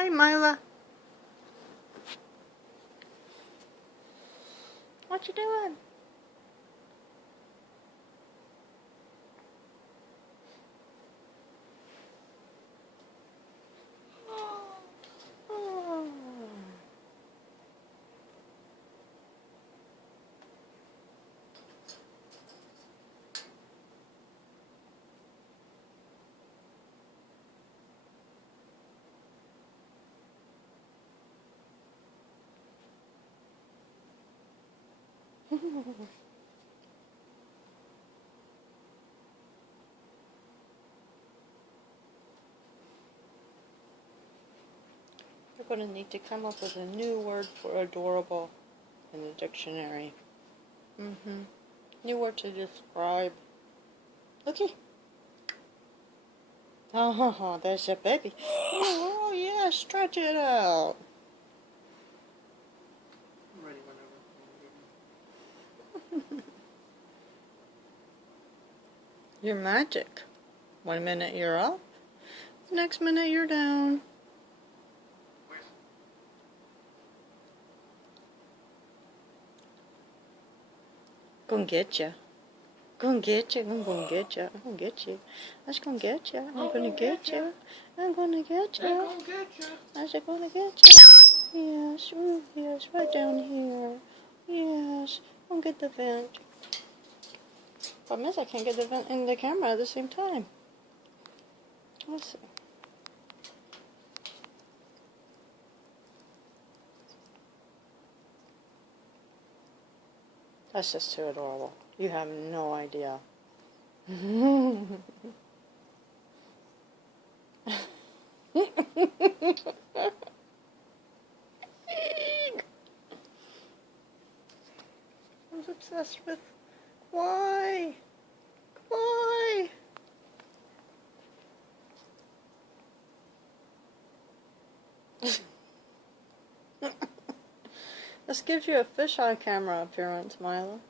Hi, Myla. What you doing? Oh. You're going to need to come up with a new word for adorable in the dictionary. New word to describe. Looky. Oh, there's your baby. Oh, yeah, stretch it out. I'm ready whenever. You're magic. 1 minute you're up, the next minute you're down. Gonna get you. Gonna get you. I'm gonna get you. I'm gonna get you. I was gonna get you. I'm gonna get you. I'm gonna get you. I was gonna get you. Yes, ooh, yes, right down here. Yes, I'm gonna get the vent. Problem is I can't get the vent and the camera at the same time. Let's see. That's just too adorable. You have no idea. I'm obsessed with why? Why? This gives you a fisheye camera appearance, Myla.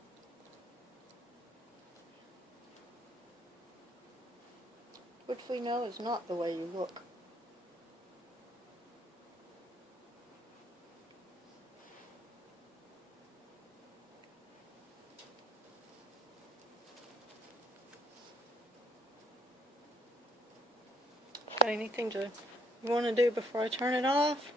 Which we know is not the way you look. Got anything you want to do before I turn it off?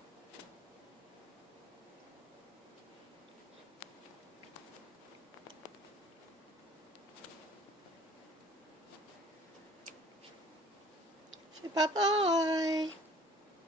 Say bye-bye.